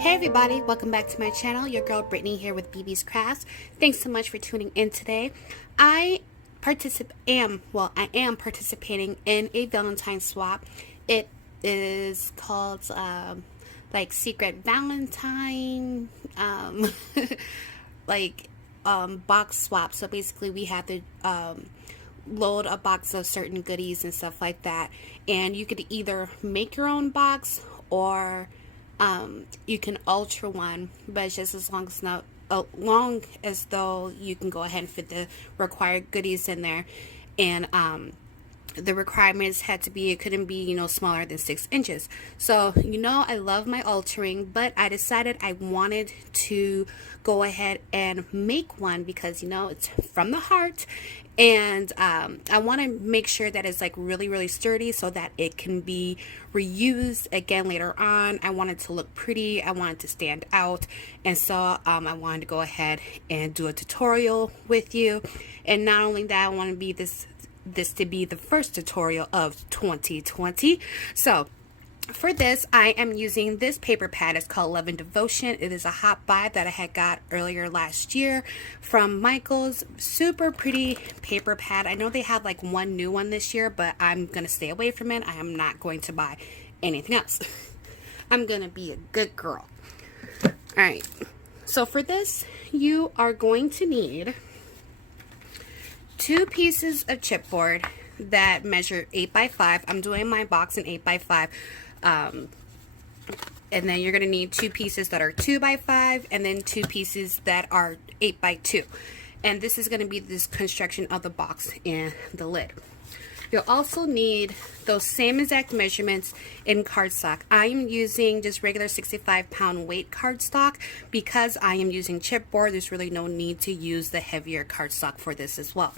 Hey everybody, welcome back to my channel. Your girl Brittany here with BB's Crafts. Thanks so much for tuning in today. I am participating in a Valentine swap. It is called like Secret Valentine box swap. So basically we have to load a box of certain goodies and stuff like that, and you could either make your own box or you can alter one, but it's just as long as though you can go ahead and fit the required goodies in there. And the requirements had to be, it couldn't be, smaller than 6 inches. So, I love my altering, but I decided I wanted to go ahead and make one because, it's from the heart. And I want to make sure that it's like really, really sturdy so that it can be reused again later on. I want it to look pretty. I want it to stand out. And so I wanted to go ahead and do a tutorial with you. And not only that, I want to be this to be the first tutorial of 2020. So for this, I am using this paper pad. It's called Love and Devotion. It is a hot buy that I had got earlier last year from Michael's. Super pretty paper pad. I know they have like one new one this year, but I'm going to stay away from it. I am not going to buy anything else. I'm going to be a good girl. Alright, so for this, you are going to need 2 pieces of chipboard that measure 8 by 5. I'm doing my box in 8 by 5. And then you're going to need 2 pieces that are 2 by 5 and then 2 pieces that are 8 by 2. And this is going to be this construction of the box and the lid. You'll also need those same exact measurements in cardstock. I am using just regular 65-pound weight cardstock because I am using chipboard. There's really no need to use the heavier cardstock for this as well.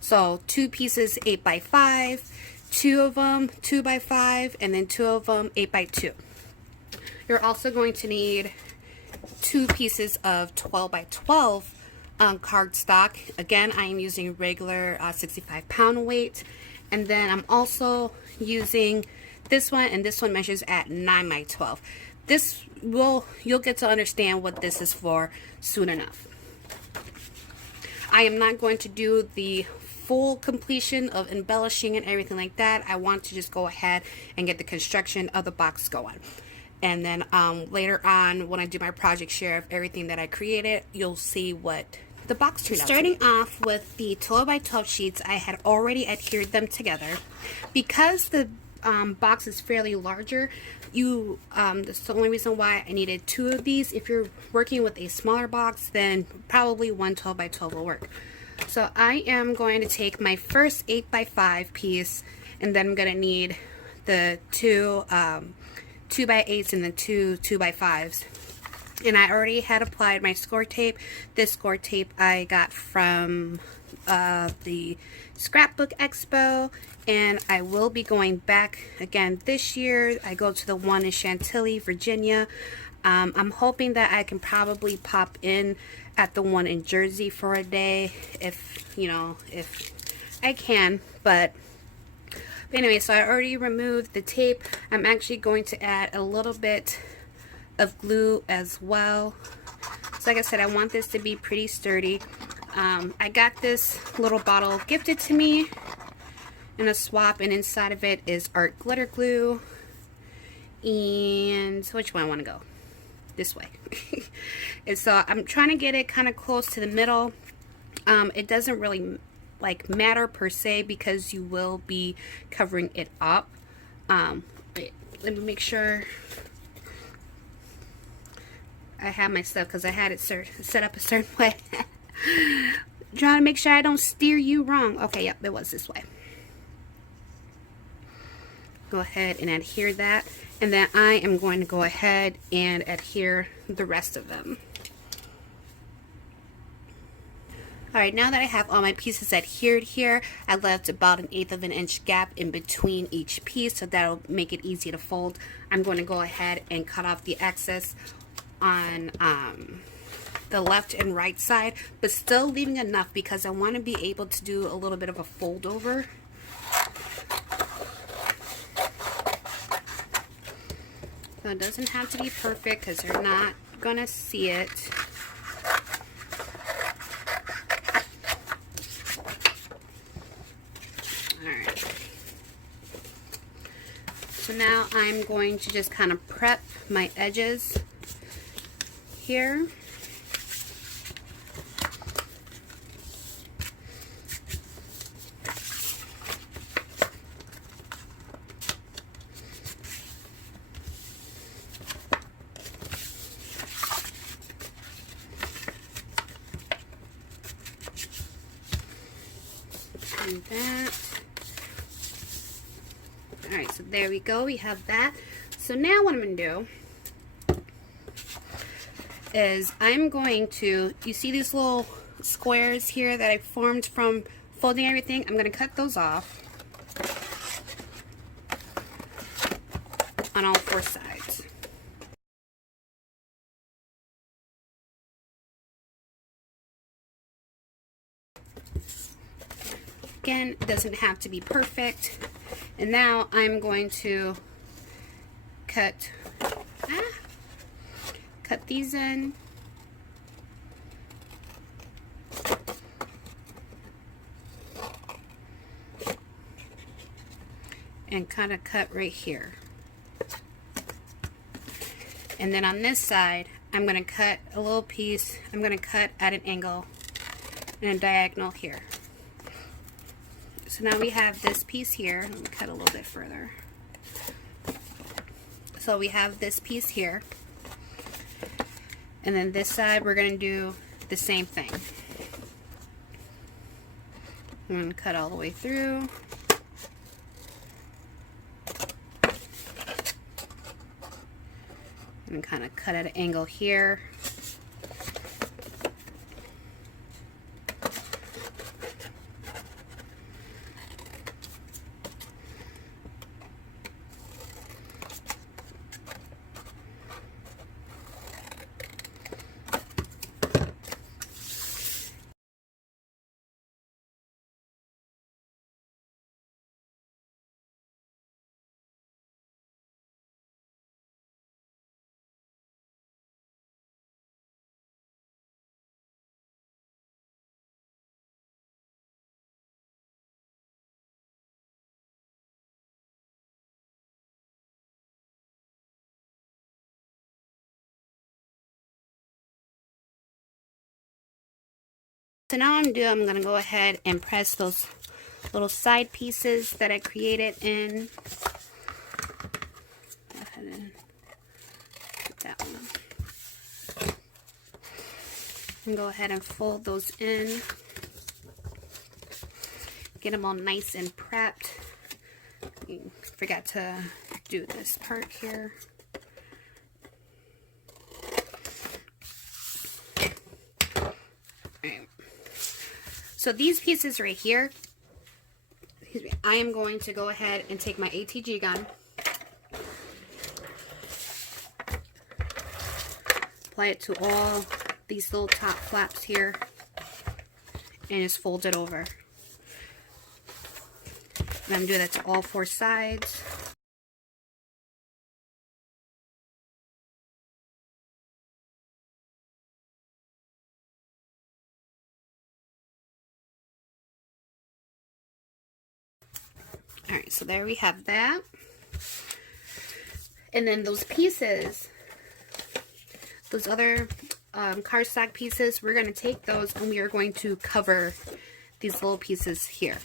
So 2 pieces 8 by 5, 2 of them 2 by 5, and then 2 of them 8 by 2. You're also going to need 2 pieces of 12 by 12 cardstock. Again, I am using regular 65-pound weight. And then I'm also using this one, and this one measures at 9 by 12. You'll get to understand what this is for soon enough. I am not going to do the full completion of embellishing and everything like that. I want to just go ahead and get the construction of the box going. And then later on, when I do my project share of everything that I created, you'll see what the box turned out. Starting off with the 12 by 12 sheets, I had already adhered them together. Because the box is fairly larger, that's the only reason why I needed 2 of these. If you're working with a smaller box, then probably one 12 by 12 will work. So I am going to take my first 8 by 5 piece, and then I'm going to need the 2 2 by 8s and the 2 2 by 5s. And I already had applied my score tape. This score tape I got from the Scrapbook Expo, and I will be going back again this year. I go to the one in Chantilly, Virginia. I'm hoping that I can probably pop in at the one in Jersey for a day if I can. But anyway, so I already removed the tape. I'm actually going to add a little bit of glue as well. So like I said, I want this to be pretty sturdy. I got this little bottle gifted to me in a swap, and inside of it is art glitter glue. And which one I want to go? This way. And so I'm trying to get it kind of close to the middle. It doesn't really matter per se because you will be covering it up. Wait, let me make sure I have my stuff because I had it set up a certain way. Trying to make sure I don't steer you wrong. Okay, yep, it was this way. Go ahead and adhere that, and then I am going to go ahead and adhere the rest of them. Alright, now that I have all my pieces adhered here, I left about 1/8 of an inch gap in between each piece, so that'll make it easy to fold. I'm going to go ahead and cut off the excess on the left and right side, but still leaving enough because I want to be able to do a little bit of a fold over. So it doesn't have to be perfect because they're not gonna see it. Alright. So now I'm going to just kind of prep my edges here. And that. Alright, so there we go. We have that. So now what I'm going to do is I'm going to, you see these little squares here that I formed from folding everything? I'm going to cut those off on all 4 sides. Again, it doesn't have to be perfect. And now I'm going to cut these in. And kind of cut right here. And then on this side, I'm going to cut a little piece. I'm going to cut at an angle and a diagonal here. So now we have this piece here. Let me cut a little bit further. So we have this piece here. And then this side, we're going to do the same thing. I'm going to cut all the way through. And kind of cut at an angle here. So now I'm going to go ahead and press those little side pieces that I created in. Go ahead and put that one. And go ahead and fold those in. Get them all nice and prepped. Forgot to do this part here. So these pieces right here, I am going to go ahead and take my ATG gun, apply it to all these little top flaps here, and just fold it over. And I'm doing that to all 4 sides. Alright, so there we have that. And then those pieces, those other cardstock pieces, we're going to take those and we are going to cover these little pieces here.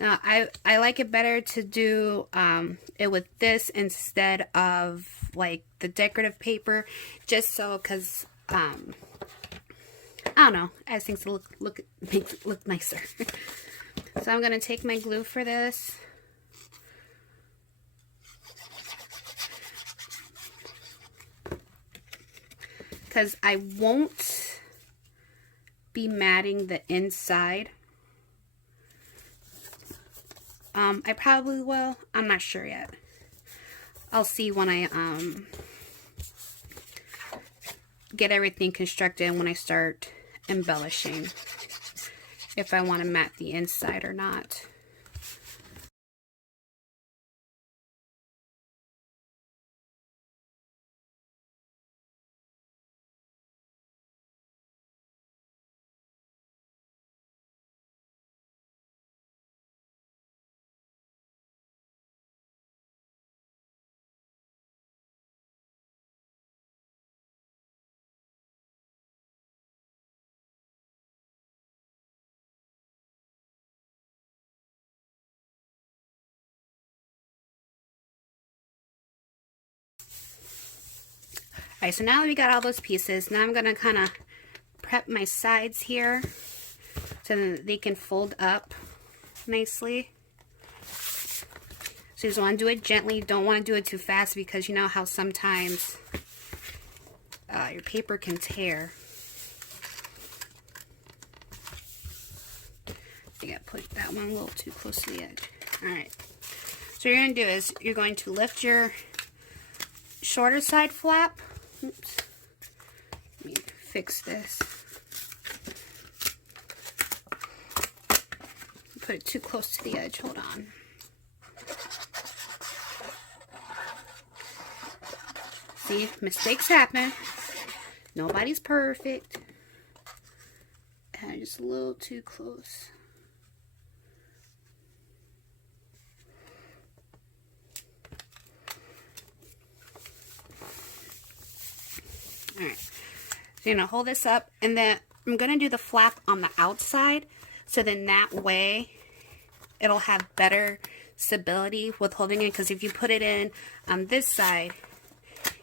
Now, I like it better to do it with this instead of like the decorative paper, just so, because I don't know, I think it makes it look nicer. So I'm going to take my glue for this. Because I won't be matting the inside. I probably will. I'm not sure yet. I'll see when I get everything constructed and when I start embellishing, if I want to mat the inside or not. Alright, so now that we got all those pieces, now I'm going to kind of prep my sides here so that they can fold up nicely. So you just want to do it gently. Don't want to do it too fast because you know how sometimes your paper can tear. I think I put that one a little too close to the edge. Alright. So what you're going to do is you're going to lift your shorter side flap. Oops. Let me fix this. Put it too close to the edge. Hold on. See, mistakes happen. Nobody's perfect. And just a little too close. Alright, so you're going to hold this up, and then I'm going to do the flap on the outside, so then that way it'll have better stability with holding it, because if you put it in on this side,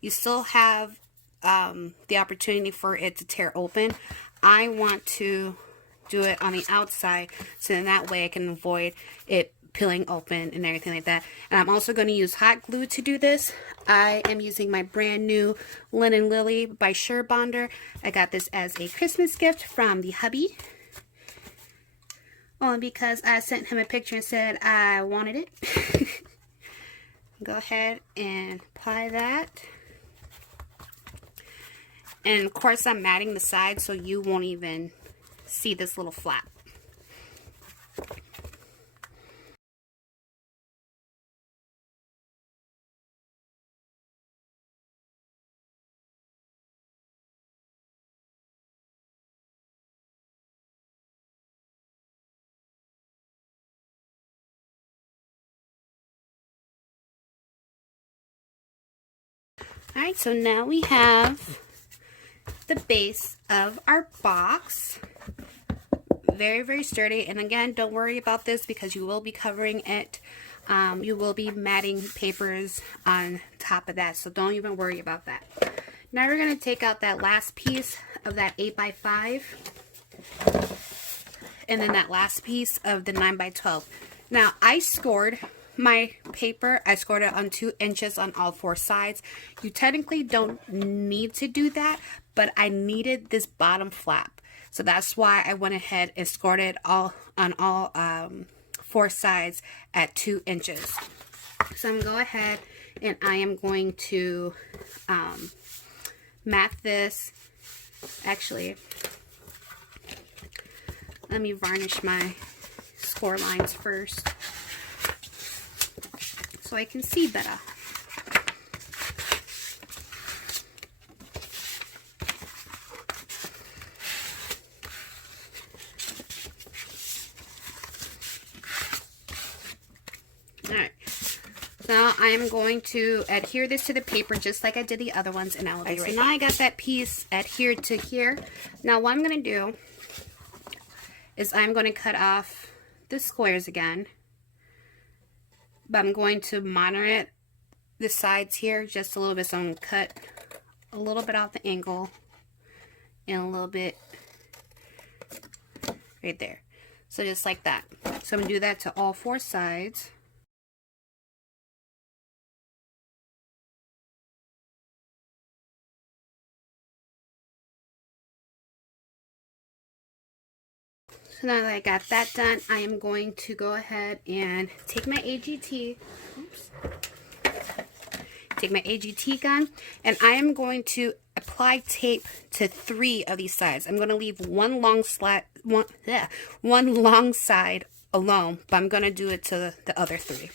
you still have the opportunity for it to tear open. I want to do it on the outside, so then that way I can avoid it peeling open and everything like that. And I'm also going to use hot glue to do this. I am using my brand new Linen Lily by Surebonder. I got this as a Christmas gift from the hubby. Only because I sent him a picture and said I wanted it. Go ahead and apply that. And of course I'm matting the sides so you won't even see this little flap. Alright, so now we have the base of our box. Very, very sturdy. And again, don't worry about this because you will be covering it. You will be matting papers on top of that. So don't even worry about that. Now we're going to take out that last piece of that 8x5. And then that last piece of the 9x12. Now I scored my paper. I scored it on 2 inches on all 4 sides. You technically don't need to do that, but I needed this bottom flap. So that's why I went ahead and scored it all on all 4 sides at 2 inches. So I'm going to go ahead and I am going to mat this. Actually, let me varnish my score lines first so I can see better. Alright, now I am going to adhere this to the paper just like I did the other ones, and I will be right back. So now I got that piece adhered to here. Now what I'm going to do is I'm going to cut off the squares again. But I'm going to monitor the sides here just a little bit. So I'm going to cut a little bit off the angle and a little bit right there. So just like that. So I'm going to do that to all 4 sides. So now that I got that done, I am going to go ahead and take my AGT, gun, and I am going to apply tape to 3 of these sides. I'm going to leave one long side alone, but I'm going to do it to the other 3.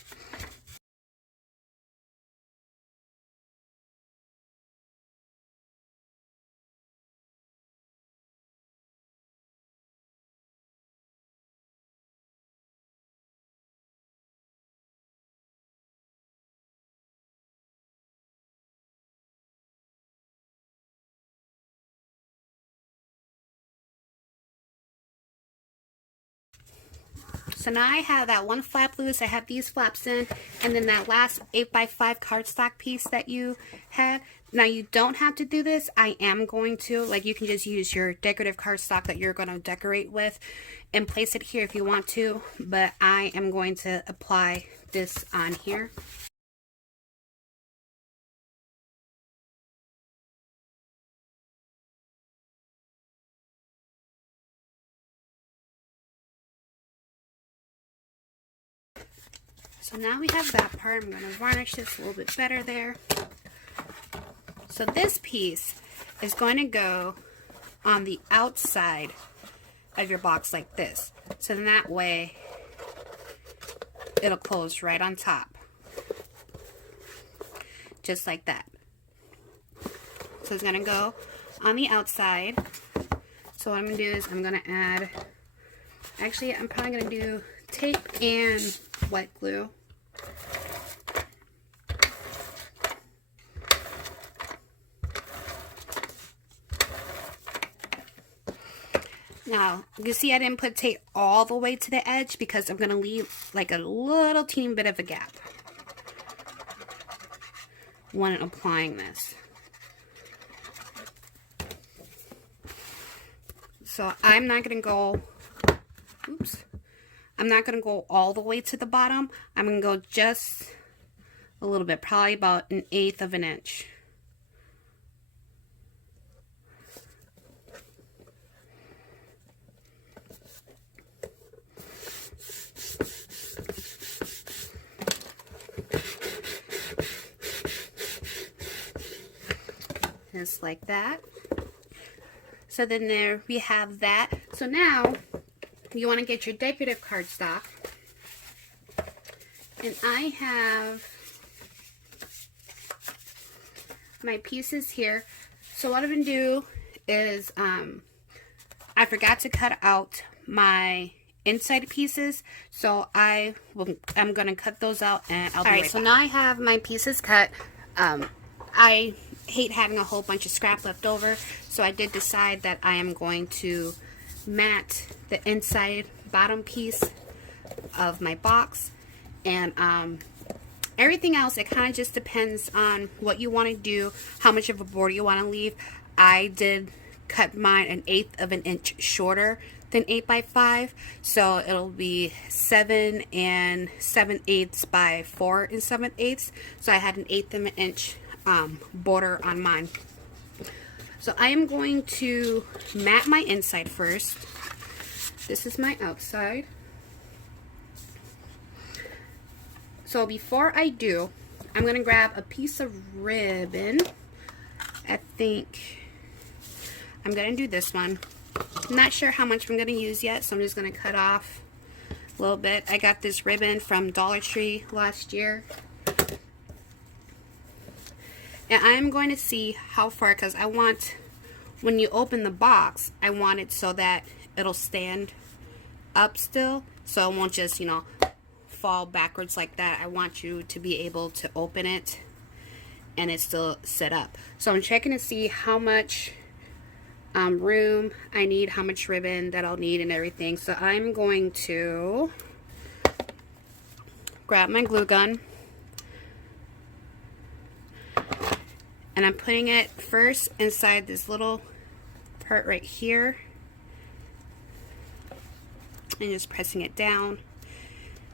So now I have that one flap loose, I have these flaps in, and then that last 8x5 cardstock piece that you had. Now you don't have to do this. I am going to, like, you can just use your decorative cardstock that you're going to decorate with and place it here if you want to, but I am going to apply this on here. So now we have that part. I'm going to varnish this a little bit better there. So this piece is going to go on the outside of your box like this. So then that way it'll close right on top. Just like that. So it's going to go on the outside. So what I'm going to do is I'm going to add, actually I'm probably going to do tape and white glue. Now, you see I didn't put tape all the way to the edge because I'm going to leave like a little teeny bit of a gap when applying this. So I'm not going to go, oops, I'm not going to go all the way to the bottom. I'm going to go just a little bit, probably about 1/8 of an inch. Just like that. So then there we have that. So now you want to get your decorative cardstock, and I have my pieces here. So what I'm going to do is I forgot to cut out my inside pieces, so I'm going to cut those out and I'll be right back. So now I have my pieces cut. I hate having a whole bunch of scrap left over, so I did decide that I am going to mat the inside bottom piece of my box, and everything else, it kind of just depends on what you want to do, how much of a border you want to leave. I did cut mine 1/8 of an inch shorter than 8x5, so it'll be 7 7/8 by 4 7/8, so I had 1/8 of an inch border on mine. So I am going to mat my inside first. This is my outside. So before I do, I'm going to grab a piece of ribbon. I think I'm going to do this one. I'm not sure how much I'm going to use yet, so I'm just going to cut off a little bit. I got this ribbon from Dollar Tree last year. And I'm going to see how far, because I want, when you open the box, I want it so that it'll stand up still, so it won't just, you know, fall backwards like that. I want you to be able to open it and it's still set up. So I'm checking to see how much room I need, how much ribbon that I'll need and everything. So I'm going to grab my glue gun, and I'm putting it first inside this little part right here and just pressing it down,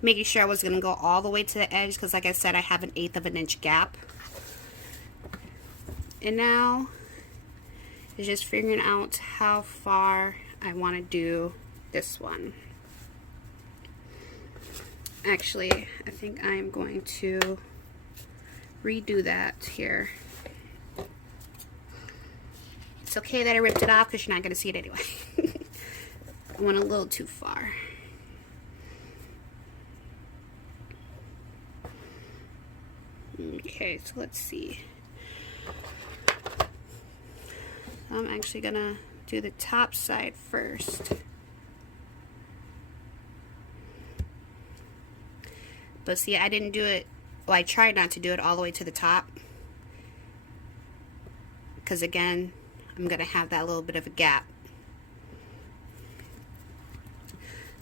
making sure I was going to go all the way to the edge, because like I said, I have 1/8 of an inch gap. And now it's just figuring out how far I want to do this one. Actually, I think I'm going to redo that here. It's okay that I ripped it off because you're not going to see it anyway. I went a little too far. Okay, so let's see. I'm actually going to do the top side first. But see, I didn't do it, well, I tried not to do it all the way to the top, because again, I'm going to have that little bit of a gap.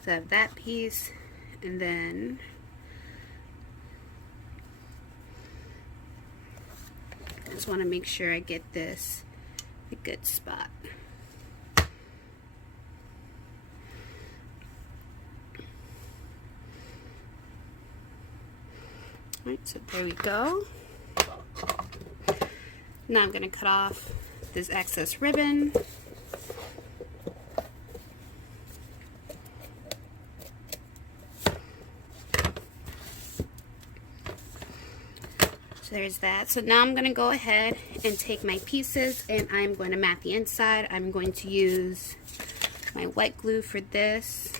So I have that piece, and then just want to make sure I get this a good spot. Alright, so there we go. Now I'm going to cut off this excess ribbon. So there's that. So now I'm going to go ahead and take my pieces and I'm going to mat the inside. I'm going to use my white glue for this.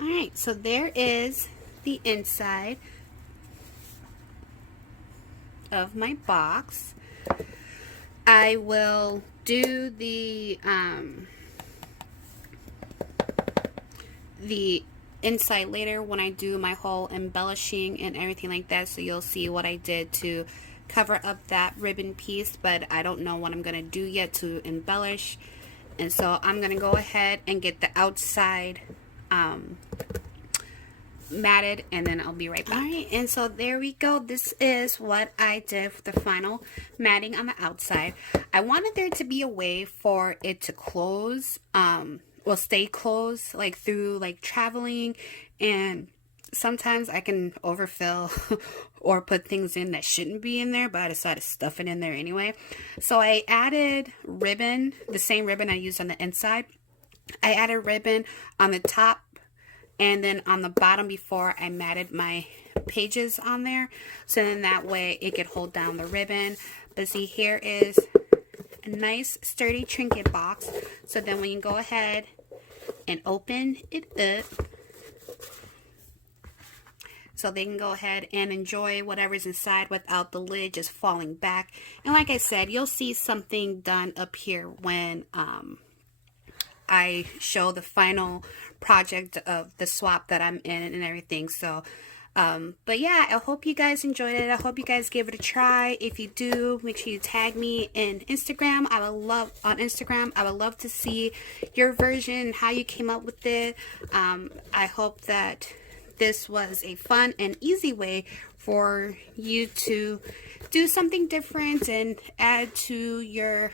Alright, so there is the inside of my box. I will do the inside later when I do my whole embellishing and everything like that, so you'll see what I did to cover up that ribbon piece, but I don't know what I'm going to do yet to embellish. And so I'm going to go ahead and get the outside matted, and then I'll be right back. Alright, and so there we go. This is what I did for the final matting on the outside. I wanted there to be a way for it to close, well, stay closed, like through like traveling, and sometimes I can overfill or put things in that shouldn't be in there, but I decided to stuff it in there anyway. So I added ribbon, the same ribbon I used on the inside. I added ribbon on the top and then on the bottom before I matted my pages on there, so then that way it could hold down the ribbon. But see, here is a nice sturdy Trinket box, so then we can go ahead and open it up so they can go ahead and enjoy whatever's inside without the lid just falling back. And like I said, you'll see something done up here when I show the final project of the swap that I'm in and everything. So but yeah, I hope you guys enjoyed it. I hope you guys give it a try. If you do, make sure you tag me in Instagram. I would love to see your version, how you came up with it. I hope that this was a fun and easy way for you to do something different and add to your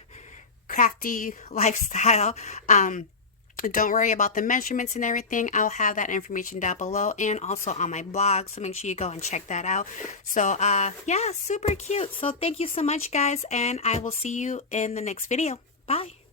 crafty lifestyle. Don't worry about the measurements and everything. I'll have that information down below and also on my blog, so make sure you go and check that out. So yeah, super cute. So thank you so much, guys, and I will see you in the next video. Bye.